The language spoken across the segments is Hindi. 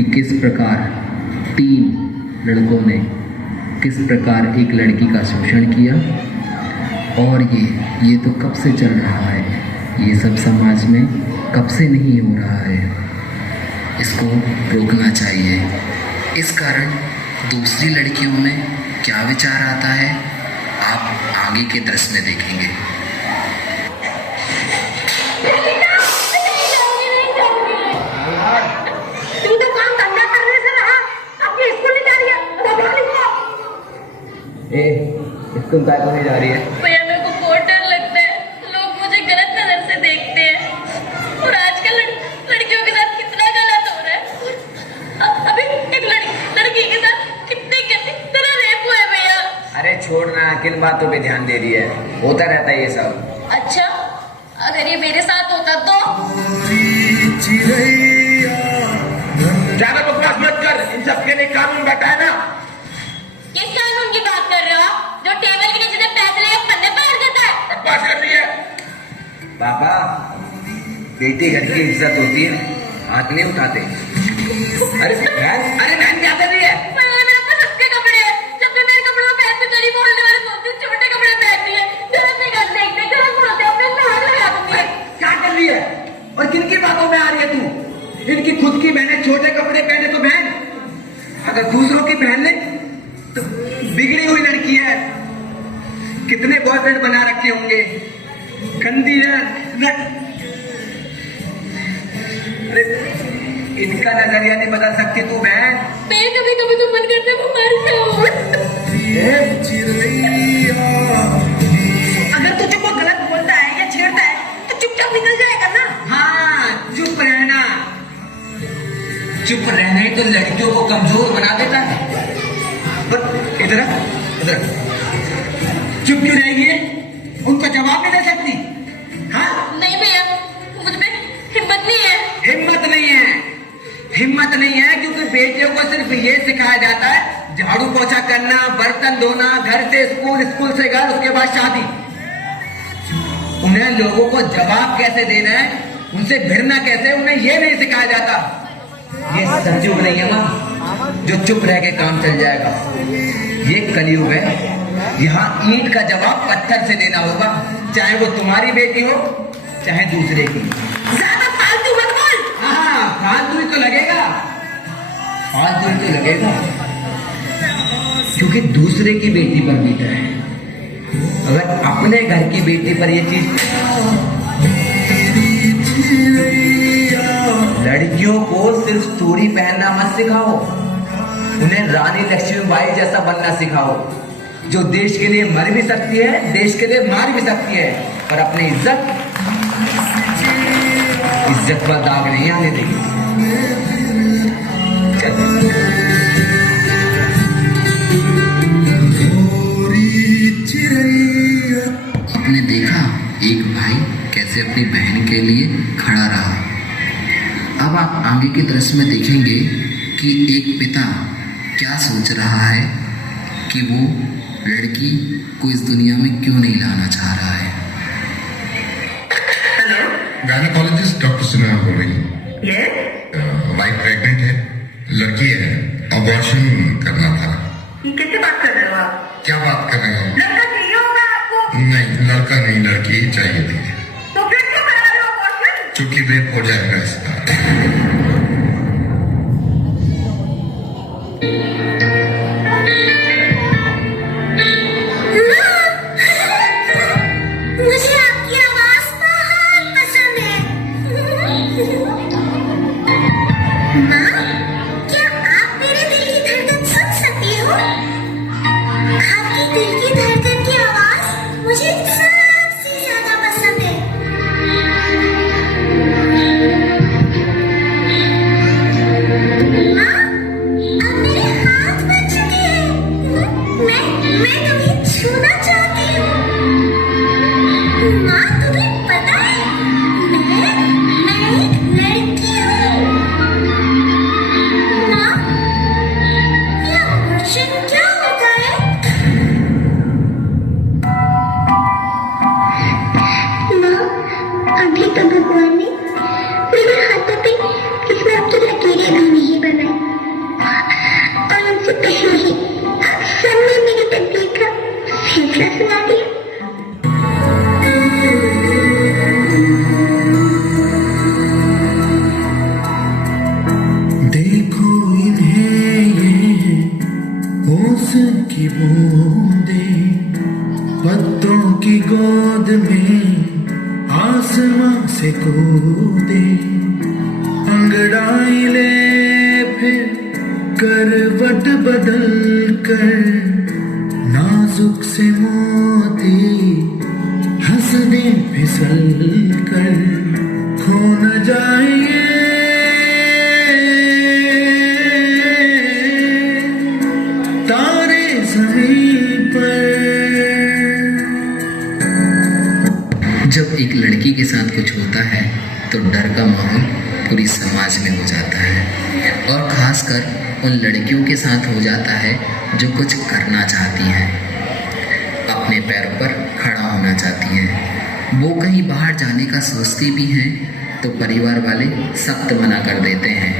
कि किस प्रकार 3 लड़कों ने किस प्रकार एक लड़की का शोषण किया। और ये तो कब से चल रहा है, ये सब समाज में कब से नहीं हो रहा है। इसको रोकना चाहिए। इस कारण दूसरी लड़कियों में क्या विचार आता है, आप आगे के दृश्य में देखेंगे। तुम काय को नहीं जा रही है? भैया मेरे को बहुत डर लगता है, लोग मुझे गलत नजर से देखते हैं और आजकल लड़कियों के साथ कितना गलत हो रहा है। अभी एक लड़की के साथ कितना रेप हुआ है भैया। अरे छोड़ ना, किन बातों पे ध्यान दे रही है, होता रहता है ये सब। अच्छा, अगर ये मेरे साथ होता तो? ज्यादा बकवास मत कर, इन सब के लिए कानून बैठा है ना। किस कानून की बात कर रहे हो आप, जो टेबल के नीचे से पैसे लेके पन्ने पार देता है? बकवास कर रही है। पापा, बेटी घर की इज्जत होती है, हाथ नहीं उठाते। अरे बहन क्या कर रही है? मेरे पास सबके कपड़े हैं, जब भी मेरे कपड़ों में पैर पे गरीब बोलने वाले बोलते हैं, छोटे कपड़े पहनती है, जरा से घर देखते जरा बोलते अपने हाथ लगा दूंगी। क्या कर रही है और किन की बातों में आ रही है तू? इनकी खुद की बहनें छोटे कपड़े पहने तो बहन, अगर दूसरों की पहन ले तो बिगड़ी हुई लड़की है। कितने बॉयफ्रेंड बना रखे होंगे, गंदी है। अरे इनका नजरिया नहीं बदल सकती तू बहन। मैं कभी कभी तो मन करता है वो मर जाऊं। अगर तुझे को गलत बोलता है या छेड़ता है तो चुपचाप निकल जाएगा ना। हाँ, चुप रहना। चुप रहना ही तो लड़कियों को कमजोर बना देता है। इधर चुप क्यों रहेगी? उनको जवाब नहीं दे सकती? हाँ? नहीं भैया, मुझ में हिम्मत नहीं है। हिम्मत नहीं है क्योंकि बेटियों को सिर्फ ये सिखाया जाता है, झाड़ू पोछा करना, बर्तन धोना, घर से स्कूल, स्कूल से घर, उसके बाद शादी। उन्हें लोगों को जवाब कैसे देना है, उनसे भिड़ना कैसे, उन्हें ये नहीं सिखाया जाता। ये संयोग नहीं है माँ जो चुप रह के काम चल जाएगा। ये कलयुग है, यहाँ ईंट का जवाब पत्थर से देना होगा, चाहे वो तुम्हारी बेटी हो चाहे दूसरे की। ज्यादा फालतू मत बोल। हाँ, फालतू ही तो लगेगा क्योंकि दूसरे की बेटी पर बीता है। अगर अपने घर की बेटी पर ये चीज, लड़कियों को सिर्फ चूड़ी पहनना मत सिखाओ, उन्हें रानी लक्ष्मीबाई जैसा बनना सिखाओ, जो देश के लिए मर भी सकती है, देश के लिए मार भी सकती है, पर अपनी इज्जत पर दाग नहीं आने देगी। आपने देखा एक भाई कैसे अपनी बहन के लिए खड़ा रहा। अब आप आगे के दृश्य में देखेंगे कि एक पिता क्या सोच रहा है कि वो लड़की को इस दुनिया में क्यों नहीं लाना चाह रहा है। गायनेकोलॉजिस्ट डॉक्टर सिन्हा बोल रही हूँ। वाइफ प्रेग्नेंट है, लड़की है, अबॉर्शन करना था। कैसे बात कर रहे हो आप? क्या बात कर रहे हो? लड़का चाहिए होगा आपको? नहीं, लड़का नहीं, लड़की ही चाहिए थी। तो फिर क्यों करा रहे हो अबॉर्शन? चूंकि रेप हो जाएगा इसका। मुझे आपकी आवाज बहुत पसंद है। माँ, क्या आप मेरे दिल की धड़कन सुन सकती हो? आपकी दिल की धड़कन की आवाज मुझे सबसे ज्यादा पसंद है। की बूंदें पत्तों की गोद में आसमां से कूदे, अंगड़ाई ले फिर करवट बदल कर, नाजुक से मोती हंस दे फिसल कर, खो न जाएंगे तारे ज़मीन पर। जब एक लड़की के साथ कुछ होता है तो डर का माहौल पूरी समाज में हो जाता है, और ख़ासकर उन लड़कियों के साथ हो जाता है जो कुछ करना चाहती हैं, अपने पैरों पर खड़ा होना चाहती हैं। वो कहीं बाहर जाने का सोचती भी हैं तो परिवार वाले सख्त मना कर देते हैं।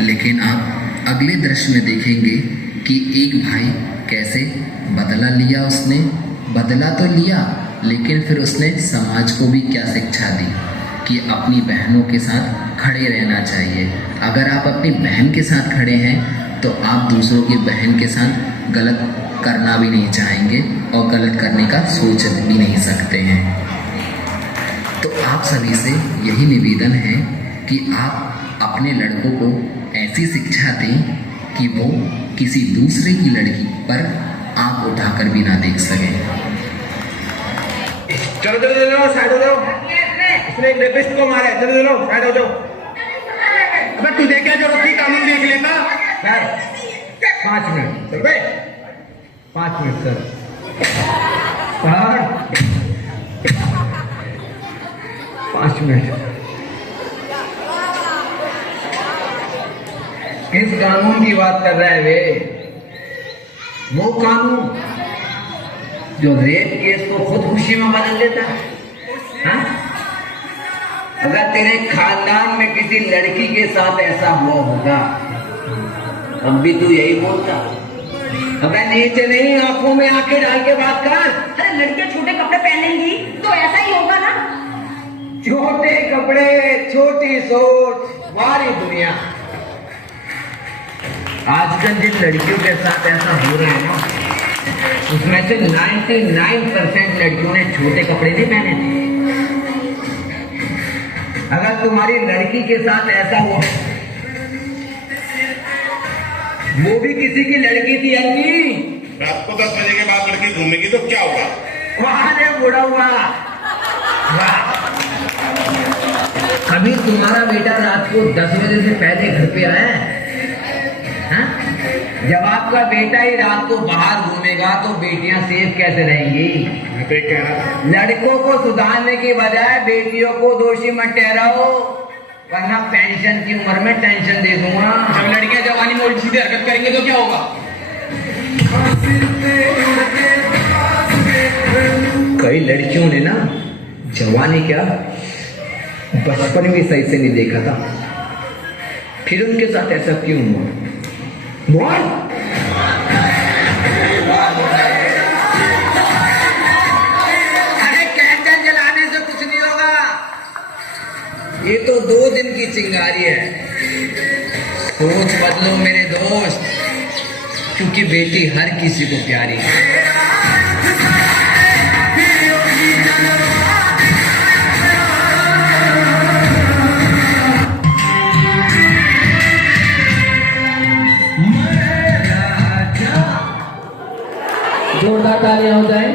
लेकिन आप अगले दृश्य में देखेंगे कि एक भाई कैसे बदला लिया, उसने बदला तो लिया लेकिन फिर उसने समाज को भी क्या शिक्षा दी कि अपनी बहनों के साथ खड़े रहना चाहिए। अगर आप अपनी बहन के साथ खड़े हैं तो आप दूसरों की बहन के साथ गलत करना भी नहीं चाहेंगे और गलत करने का सोच भी नहीं सकते हैं। तो आप सभी से यही निवेदन है कि आप अपने लड़कों को ऐसी शिक्षा दें कि वो किसी दूसरे की लड़की पर आंख उठाकर भी ना देख सकें। चलो चलो चलो साइड हो जाओ, उसने एक रेपिस्ट को मारा है, चलो चलो साइड हो जाओ। अबे तुझे क्या जरूरत थी, कानून देख लेता। सर 5 मिनट चल बे, 5 मिनट सर। Sir 5 minute. किस कानून की बात कर रहा है वे? वो कानून जो रेप केस को खुद खुशी में बदल देता है। हाँ? अगर तेरे खानदान में किसी लड़की के साथ ऐसा हुआ होगा अब भी तू यही बोलता। अगर नीचे नहीं आंखों में आंखें डाल के बात कर। अरे लड़कियां छोटे कपड़े पहनेंगी तो ऐसा ही होगा ना। छोटे कपड़े, छोटी सोच, वारी दुनिया। आजकल जिन लड़कियों के साथ ऐसा हो रहा है ना, उसमें से 99% लड़कियों ने छोटे कपड़े नहीं पहने थे। अगर तुम्हारी लड़की के साथ ऐसा हुआ, वो भी किसी की लड़की थी अंगी, रात को 10 बजे के बाद लड़की घूमेगी तो क्या होगा? वहां ने बुढ़ा हुआ। कभी तुम्हारा बेटा रात को 10 बजे से पहले घर पे आया है? हाँ? जब आपका बेटा ही रात को बाहर घूमेगा तो बेटियां सेफ कैसे रहेंगी? मैं तो कह रहा था लड़कों को सुधारने की बजाय बेटियों को दोषी मत ठहराओ, वरना पेंशन की उम्र में टेंशन दे दूंगा। जब लड़कियां जवानी में उल्टी सीधी हरकत करेंगे तो क्या होगा? कई लड़कियों ने ना जवानी क्या बचपन भी सही से नहीं देखा था, फिर उनके साथ ऐसा क्यों हुआ? अरे कैंडल जलाने से कुछ नहीं होगा, ये तो 2 दिन की चिंगारी है। सोच बदलो मेरे दोस्त, क्योंकि बेटी हर किसी को प्यारी है। जोरदार तालियां हो जाए।